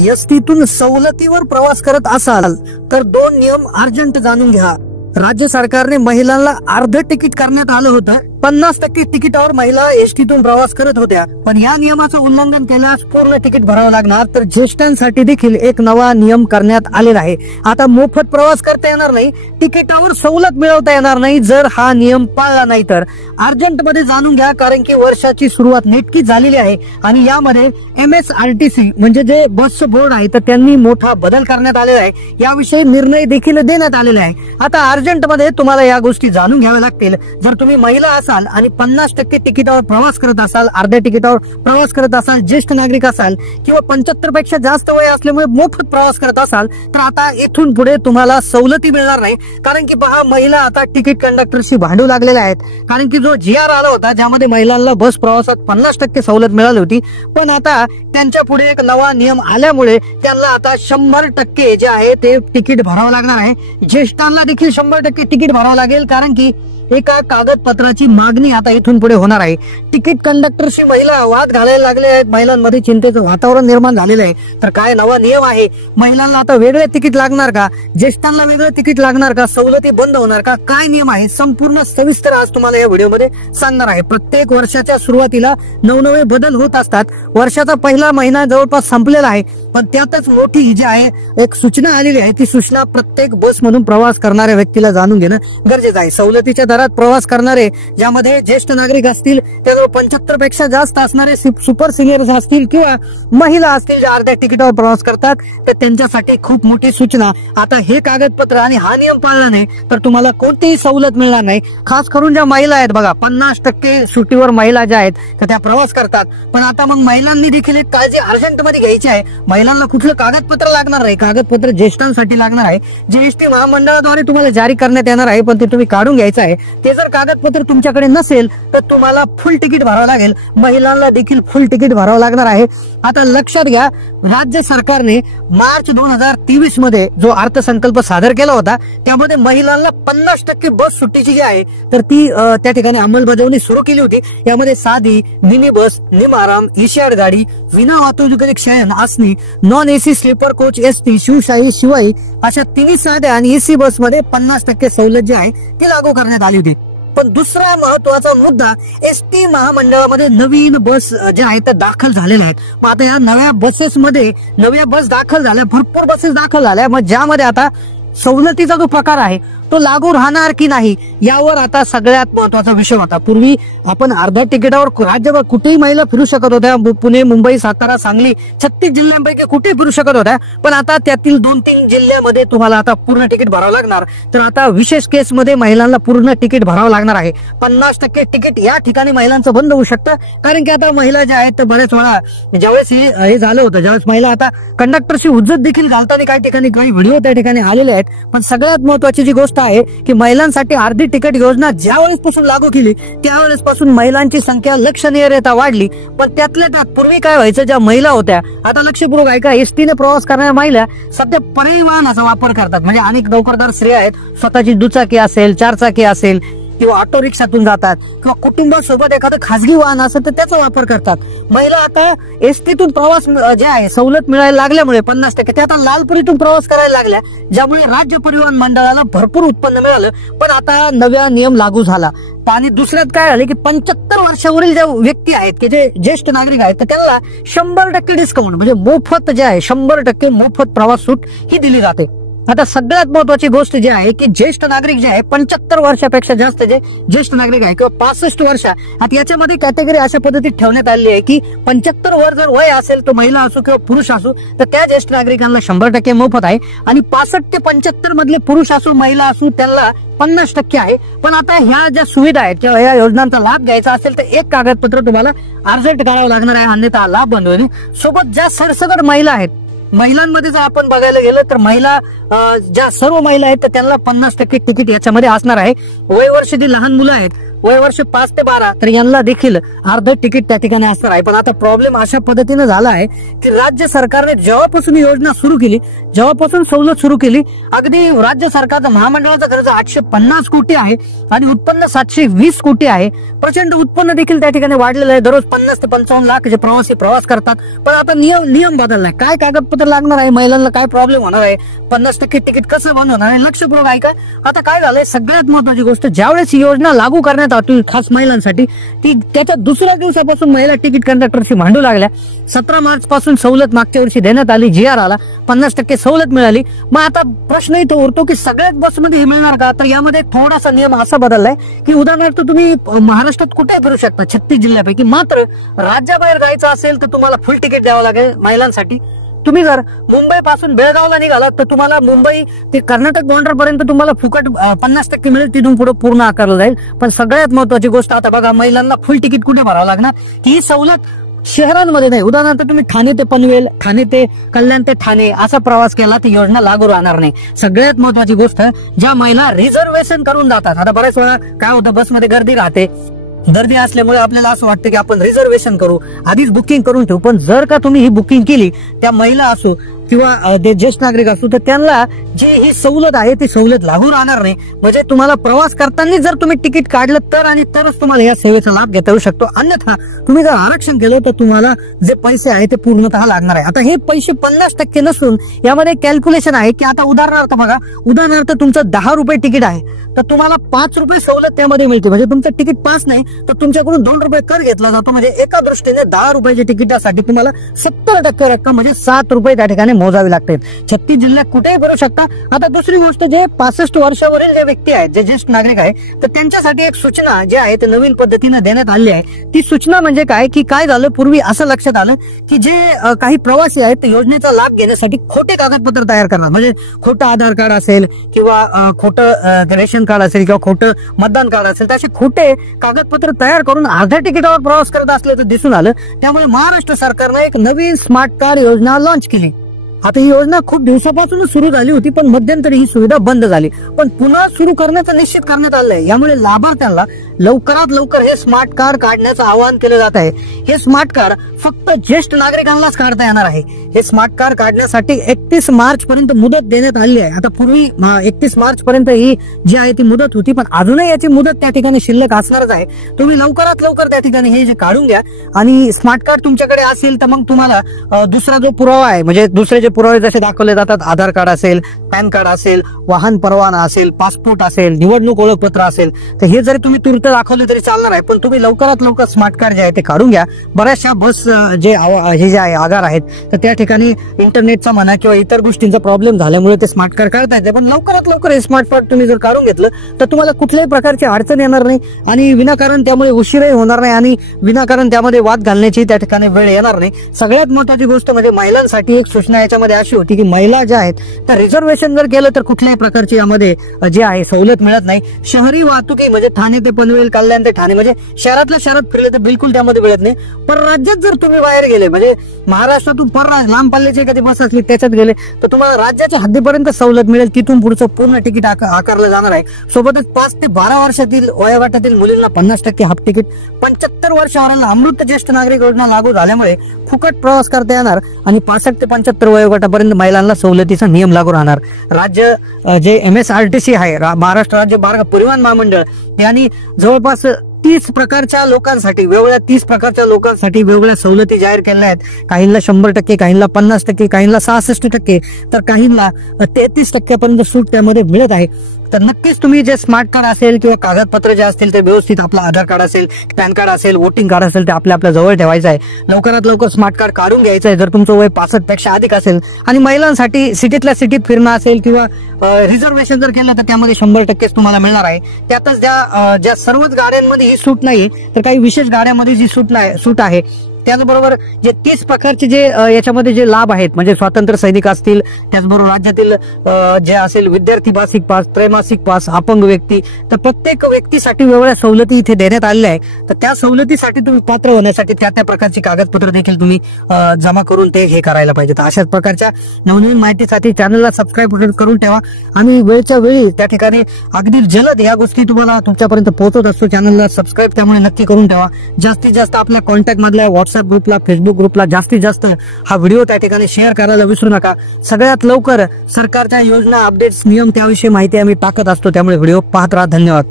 एसटीतून सवलतीवर प्रवास करत असाल तर दोन नियम अर्जंट जाणून घ्या। राज्य सरकारने महिलांना अर्ध तिकीट करण्यात आलं होतं। 50% तिकिटावर महिला एसटीतून प्रवास करत होत्या, पण या नियमाचं उल्लंघन केल्यास पूर्ण तिकीट भरावं लागणार। तर ज्येष्ठांसाठी देखील एक नवा नियम करण्यात आलेला आहे। आता मोफत प्रवास करता येणार नाही, तिकिटावर सवलत मिळवता येणार नाही जर हा नियम पाळला नाही तर। अर्जंट मध्ये जाणून घ्या, कारण की वर्षाची सुरुवात नेटकीच झालेली आहे आणि यामध्ये MSRTC म्हणजे जे बसचं बोर्ड आहे तर त्यांनी मोठा बदल करण्यात आलेला आहे। याविषयी निर्णय देखील देण्यात आलेला आहे। आता अर्जंट मध्ये तुम्हाला या गोष्टी जाणून घ्याव्या लागतील। जर तुम्ही महिला असाल आणि 50% तिकिटावर प्रवास करत असाल, अर्ध्या तिकिटावर प्रवास करत असाल, ज्येष्ठ नागरिक असाल किंवा 75 पेक्षा जास्त वय असल्यामुळे मोफत प्रवास करत असाल तर आता इथून पुढे तुम्हाला सवलती मिळणार नाही। कारण की पहा, महिला आता तिकीट कंडक्टरशी भांडू लागलेल्या आहेत। कारण की जो GR आला होता ज्यामध्ये महिलांना बस प्रवासात 50% सवलत मिळाली होती, पण आता त्यांच्या पुढे एक नवा नियम आल्यामुळे त्यांना आता 100% जे आहे ते तिकीट भरावं लागणार आहे। ज्येष्ठांना देखील 100% तिकीट भरावं लागेल, कारण की एका कागदपत्राची मागणी आता इथून पुढे होणार आहे। तिकीट कंडक्टरशी महिला वाद घालायला लागले आहेत, महिलांमध्ये चिंतेचं वातावरण निर्माण झालेलं आहे। तर काय नवा नियम आहे? महिलांना आता वेगळे तिकीट लागणार का? ज्येष्ठांना वेगळे तिकीट लागणार का? सवलती बंद होणार का? काय नियम आहे संपूर्ण सविस्तर आज तुम्हाला या व्हिडिओमध्ये सांगणार आहे। प्रत्येक वर्षाच्या सुरुवातीला नवनवे बदल होत असतात। वर्षाचा पहिला महिना जवळपास संपलेला आहे, पण त्यातच मोठी जी आहे एक सूचना आलेली आहे। ती सूचना प्रत्येक बस मधून प्रवास करणाऱ्या व्यक्तीला जाणून घेणं गरजेचं आहे। सवलतीच्या दरात प्रवास करणारे ज्यामध्ये ज्येष्ठ नागरिक असतील, त्याजवळ 75 पेक्षा जास्त असणारे सुपर सिनियर्स असतील किंवा महिला असतील ज्या अर्ध्या तिकिटावर प्रवास करतात, तर त्यांच्यासाठी खूप मोठी सूचना। आता हे कागदपत्र आणि हा नियम पाळला नाही तर तुम्हाला कोणतीही सवलत मिळणार नाही। खास करून ज्या महिला आहेत बघा, 50% सुट्टीवर महिला ज्या आहेत तर त्या प्रवास करतात, पण आता मग महिलांनी देखील एक काळजी अर्जंट मध्ये घ्यायची आहे। महिलांना कुठलं कागदपत्र लागणार नाही, कागदपत्र ज्येष्ठांसाठी लागणार आहे। GST महामंडळाद्वारे तुम्हाला जारी करण्यात येणार आहे, पण ते तुम्ही काढून घ्यायचं आहे। ते जर कागदपत्र तुमच्याकडे नसेल तर तुम्हाला फुल तिकीट भरावं लागेल। महिलांना देखील फुल तिकीट भरावं लागणार आहे। आता लक्षात घ्या, राज्य सरकारने मार्च 2023 मध्ये जो अर्थसंकल्प सादर केला होता त्यामध्ये महिलांना 50% बस सुट्टीची जी आहे तर ती त्या ठिकाणी अंमलबजावणी सुरू केली होती। यामध्ये साधी, मिनी बस, निमआराम, ईशाड गाडी, विना वाहतुकीचे शयन आसनी, non AC sleeper coach ST, Shivshahi, Shivai अशा तिन्ही साध्या आणि AC बस मध्ये 50% सवलत जी आहे ती लागू करण्यात आली होती। पण दुसरा महत्वाचा मुद्दा, ST महामंडळामध्ये नवीन बस ज्या आहेत त्या दाखल झालेल्या आहेत। मग आता या नव्या बस दाखल झाल्या, भरपूर बसेस दाखल झाल्या। मग ज्यामध्ये आता सवलतीचा जो प्रकार आहे तो लागू राहणार की नाही यावर आता सगळ्यात महत्वाचा विषय होता। पूर्वी आपण अर्ध्या तिकिटावर राज्यभर कुठेही महिला फिरू शकत होत्या। पुणे, मुंबई, सातारा, सांगली 36 जिल्ह्यांपैकी कुठेही फिरू शकत होत्या, पण आता त्यातील 2-3 जिल्ह्यामध्ये तुम्हाला आता पूर्ण तिकीट भरावं लागणार। तर आता विशेष केसमध्ये महिलांना पूर्ण तिकीट भरावं लागणार आहे। 50% तिकीट या ठिकाणी महिलांचं बंद होऊ शकतं, कारण की आता महिला ज्या आहेत तर बरेच वेळा ज्यावेळेस हे झालं होतं, ज्यावेळेस महिला आता कंडक्टरशी हुज्जत देखील घालताना काही ठिकाणी काही व्हिडिओ त्या ठिकाणी आलेले आहेत। पण सगळ्यात महत्वाची जी गोष्ट आहे की महिलांसाठी अर्धी तिकीट योजना ज्यावेळेस पासून लागू केली त्यावेळेस पासून महिलांची संख्या लक्षणीयरित्या वाढली। पण त्यातल्या त्यात पूर्वी काय व्हायचं, ज्या महिला होत्या, आता लक्षपूर्वक ऐका, एसटीने प्रवास करणाऱ्या महिला सध्या पर्यायी वाहनाचा वापर करतात। म्हणजे अनेक नोकरदार स्त्रिया आहेत, स्वतःची दुचाकी असेल, 4 चाकी असेल किंवा ऑटो रिक्षातून जातात किंवा कुटुंबासोबत एखादं खासगी वाहन असेल तर त्याचा वापर करतात। महिला आता एसटीतून प्रवास जे आहे सवलत मिळायला लागल्यामुळे 50% त्या आता लालपरीतून प्रवास करायला लागल्या, ज्यामुळे राज्य परिवहन मंडळाला भरपूर उत्पन्न मिळालं। पण आता नवा नियम लागू झाला आणि दुसऱ्यात काय झालं की 75 वर्षावरील ज्या व्यक्ती आहेत की जे ज्येष्ठ नागरिक आहेत तर त्यांना 100% डिस्काउंट म्हणजे मोफत जे आहे 100% मोफत प्रवास सूट ही दिली जाते। आता सगळ्यात महत्वाची गोष्ट जी आहे की ज्येष्ठ नागरिक जे आहे 75 वर्षापेक्षा जास्त जे ज्येष्ठ नागरिक आहे किंवा 65 वर्ष, आता याच्यामध्ये कॅटेगरी अशा पद्धतीत ठेवण्यात आली आहे की 75 वर जर वय असेल तो महिला असो किंवा पुरुष असो तर त्या ज्येष्ठ नागरिकांना 100% मोफत आहे, आणि 65 ते 75 मधले पुरुष असो महिला असो त्यांना 50% आहे। पण आता ह्या ज्या सुविधा आहेत किंवा या योजनांचा लाभ घ्यायचा असेल तर एक कागदपत्र तुम्हाला अर्जंट करावं लागणार आहे, अन्यथा लाभ बंद होईल। सोबत ज्या सरसकट महिला आहेत, महिलांमध्ये जर आपण बघायला गेलं तर महिला ज्या सर्व महिला आहेत तर त्यांना 50% तिकीट याच्यामध्ये असणार आहे। वयवर्षातील लहान मुलं आहेत, वय वर्ष 5 ते 12 तर यांना देखील अर्ध तिकीट त्या ठिकाणी असणार आहे. पण आता प्रॉब्लेम अशा पद्धतीने झाला आहे की राज्य सरकारने जेव्हापासून योजना सुरू केली, जेव्हापासून सवलत सुरू केली, अगदी राज्य सरकारचा महामंडळाचा खर्च 850 कोटी आहे आणि उत्पन्न 720 कोटी आहे. प्रचंड उत्पन्न देखील त्या ठिकाणी वाढलेलं आहे. दररोज 50 ते 55 लाख जे प्रवासी प्रवास करतात. पण आता नियम बदललाय. काय कागदपत्र लागणार आहे, महिलांना काय प्रॉब्लेम होणार आहे, 50% तिकीट कसं बंद होणार आहे, लक्षपूर्वक ऐका. आता काय झालंय, सगळ्यात महत्वाची गोष्ट, ज्यावेळेस ही योजना लागू करण्यात आली खास महिलांसाठी, ती त्याच्या दुसऱ्या दिवसापासून महिला तिकीट कंडक्टरशी भांडू लागल्या. 17 मार्च पासून सवलत मागच्या वर्षी देण्यात आली, GR आला, 50% सवलत मिळाली. मग आता प्रश्न इथं उरतो की सगळ्याच बसमध्ये हे मिळणार का? तर यामध्ये थोडासा नियम असा बदललाय की उदाहरणार्थ तुम्ही महाराष्ट्रात कुठे फिरू शकता 36 जिल्ह्यापैकी, मात्र राज्याबाहेर जायचं असेल तर तुम्हाला फुल तिकीट द्यावं लागेल महिलांसाठी. तुम्ही जर मुंबई पासून बेळगावला निघालात तर तुम्हाला मुंबई ते कर्नाटक बॉर्डर पर्यंत तुम्हाला फुकट 50% मिळेल, तिथून पुढे पूर्ण आकारलं जाईल. पण सगळ्यात महत्वाची गोष्ट आता बघा, महिलांना फुल तिकीट कुठे भरावं लागणार, ही सवलत शहरांमध्ये नाही. उदाहरणार्थ तुम्ही ठाणे ते पनवेल, ठाणे ते कल्याण ते ठाणे असा प्रवास केला ती योजना लागू राहणार नाही. सगळ्यात महत्वाची गोष्ट, ज्या महिला रिझर्वेशन करून जातात, आता बऱ्याच वेळा काय होतं, बसमध्ये गर्दी राहते, गर्दी असल्यामुळे आपल्याला असं वाटतं की आपण रिझर्वेशन करू, आधीच बुकिंग करून ठेवू. पण जर का तुम्ही ही बुकिंग केली, त्या महिला असो किंवा ज्येष्ठ नागरिक असो, तर त्यांना जी ही सवलत आहे ती सवलत लागू राहणार नाही. म्हणजे तुम्हाला प्रवास करताना जर तुम्ही तिकीट काढलं तर आणि तरच तुम्हाला या सेवेचा लाभ घेता येऊ शकतो. अन्यथा तुम्ही जर आरक्षण केलं तर तुम्हाला जे पैसे आहे ते पूर्णतः लागणार आहे. आता हे पैसे 50% नसून यामध्ये कॅल्क्युलेशन आहे की आता उदाहरणार्थ बघा, उदाहरणार्थ तुमचं 10 रुपये तिकीट आहे तर तुम्हाला 5 रुपये सवलत त्यामध्ये मिळते. म्हणजे तुमचं तिकीट 5 नाही तर तुमच्याकडून 2 रुपये कर घेतला जातो. म्हणजे एका दृष्टीने 10 रुपयाच्या तिकिटासाठी तुम्हाला 70% रक्कम म्हणजे 7 रुपये त्या ठिकाणी मोजावी लागते. 36 जिल्ह्यात कुठेही भरू शकता. आता दुसरी गोष्ट, जे 65 वर्षावरील जे व्यक्ती आहेत, जे ज्येष्ठ नागरिक आहे, तर त्यांच्यासाठी एक सूचना जी आहे ते नवीन पद्धतीने देण्यात आली आहे. ती सूचना म्हणजे काय की काय झालं, पूर्वी असं लक्षात आलं की जे काही प्रवासी आहेत ते योजनेचा लाभ घेण्यासाठी खोटे कागदपत्र तयार करणार. म्हणजे खोटं आधार कार्ड असेल किंवा खोटं रेशन कार्ड असेल किंवा खोटं मतदान कार्ड असेल, तर असे खोटे कागदपत्र तयार करून अर्ध्या तिकिटावर प्रवास करत असल्याचं दिसून आलं. त्यामुळे महाराष्ट्र सरकारनं एक नवीन स्मार्ट कार्ड योजना लॉन्च केली. आता ही योजना खूप दिवसापासून सुरू झाली होती, पण मध्यंतरी ही सुविधा बंद झाली, पण पुन्हा सुरू करण्याचं निश्चित करण्यात आलंय. यामुळे लाभार्थ्यांना लवकरात लवकर हे स्मार्ट कार्ड काढण्याचं आवाहन केलं जात आहे. हे स्मार्ट कार्ड फक्त ज्येष्ठ नागरिकांनाच काढता येणार आहे. हे स्मार्ट कार्ड काढण्यासाठी 31 मार्च पर्यंत मुदत देण्यात आली आहे. आता पूर्वी 31 मार्च पर्यंत ही जी आहे ती मुदत होती, पण अजूनही याची मुदत त्या ठिकाणी शिल्लक असणारच आहे. तुम्ही लवकरात लवकर त्या ठिकाणी हे जे काढून घ्या. आणि स्मार्ट कार्ड तुमच्याकडे असेल तर मग तुम्हाला दुसरा जो पुरावा आहे, म्हणजे दुसरे जे पुरावे जसे दाखवले जातात, आधार कार्ड असेल, पॅन कार्ड असेल, वाहन परवाना असेल, पासपोर्ट असेल, निवडणूक ओळखपत्र असेल, तर हे जरी तुम्ही तुर्त दाखवले तरी चालणार आहे. पण तुम्ही लवकरात लवकर स्मार्ट कार्ड जे आहे ते काढून घ्या. बऱ्याचशा बस हे जे आहे आगार आहेत, तर त्या ठिकाणी इंटरनेटचा म्हणा किंवा इतर गोष्टींचा प्रॉब्लेम झाल्यामुळे ते स्मार्ट कार्ड काढता येते. पण लवकरात लवकर हे स्मार्ट कार्ड तुम्ही जर काढून घेतलं तर तुम्हाला कुठल्याही प्रकारची अडचण येणार नाही आणि विनाकारण त्यामुळे उशीरही होणार नाही आणि विनाकारण त्यामध्ये वाद घालण्याची त्या ठिकाणी वेळ येणार नाही. सगळ्यात महत्वाची गोष्ट म्हणजे महिलांसाठी एक सूचना याच्यामध्ये अशी होती की महिला ज्या आहेत त्या रिझर्वेशन जर केलं तर कुठल्याही प्रकारची यामध्ये जे आहे सवलत मिळत नाही. शहरी वाहतुकी म्हणजे ठाणे ते पनवेल, कल्याण ते ठाणे, म्हणजे शहरातल्या शहरात फिरले तर बिलकुल त्यामध्ये मिळत नाही. पण राज्यात जर तुम्ही बाहेर गेले, म्हणजे महाराष्ट्रातून पर लांब पल्ल्याची एखादी बस असली त्याच्यात गेले तर तुम्हाला राज्याच्या हद्दीपर्यंत सवलत मिळेल. तिथून पुढचं पूर्ण तिकीट आकारलं जाणार आहे. सोबतच 5 ते 12 वर्षातील वयोगटातील मुलींना 50% हाफ तिकीट, 75 वर्षावरील अमृत ज्येष्ठ नागरिक योजना लागू झाल्यामुळे फुकट प्रवास करता येणार आणि 65 ते 75 वयोगटापर्यंत महिलांना सवलतीचा नियम लागू राहणार. राज्य जे MSRTC आहे, महाराष्ट्र राज्य मार्ग परिवहन महामंडळ, यांनी जवळपास 30 प्रकारच्या लोकांसाठी वेगवेगळ्या सवलती जाहीर केल्या आहेत. काहींना 100%, काहींना 50%, काहींना 66%, तर काहींना 33% पर्यंत सूट त्यामध्ये मिळत आहे. तर नक्कीच तुम्ही जे स्मार्ट कार्ड असेल किंवा कागदपत्र जे असतील ते व्यवस्थित, आपलं आधार कार्ड असेल, पॅन कार्ड असेल, वोटिंग कार्ड असेल, ते आपल्या जवळ ठेवायचं आहे. लवकरात लवकर स्मार्ट कार्ड काढून घ्यायचं आहे जर तुमचं वय 65 पेक्षा अधिक असेल. आणि महिलांसाठी सिटीतल्या सिटीत फिरणं असेल किंवा रिझर्वेशन जर केलं तर त्यामध्ये 100% तुम्हाला मिळणार आहे. त्यातच ज्या सर्वच गाड्यांमध्ये ही सूट नाही, तर काही विशेष गाड्यांमध्ये जी सूट आहे त्याचबरोबर जे 30 प्रकारचे जे याच्यामध्ये जे लाभ आहेत, म्हणजे स्वातंत्र्य सैनिक असतील, त्याचबरोबर राज्यातील जे असेल विद्यार्थी मासिक पास, त्रैमासिक पास, अपंग व्यक्ती, तर प्रत्येक व्यक्तीसाठी वेगवेगळ्या सवलती इथे देण्यात आलेल्या आहे. तर त्या सवलतीसाठी तुम्ही पात्र होण्यासाठी त्या प्रकारची कागदपत्र देखील तुम्ही जमा करून ते हे करायला पाहिजे. तर अशाच प्रकारच्या नवनवीन माहितीसाठी चॅनलला सबस्क्राईब करून ठेवा. आम्ही वेळच्या वेळी त्या ठिकाणी अगदी जलद या गोष्टी तुम्हाला तुमच्यापर्यंत पोहोचवत असतो. चॅनलला सबस्क्राईब त्यामुळे नक्की करून ठेवा. जास्तीत जास्त आपल्या कॉन्टॅक्ट मधल्या व्हॉट्सअप ग्रुपला, फेसबुक ग्रुपला जास्तीत जास्त हा व्हिडिओ त्या ठिकाणी शेअर करायला विसरू नका. सगळ्यात लवकर सरकारच्या योजना, अपडेट्स, नियम त्याविषयी माहिती आम्ही टाकत असतो, त्यामुळे व्हिडिओ पाहत राहा. धन्यवाद.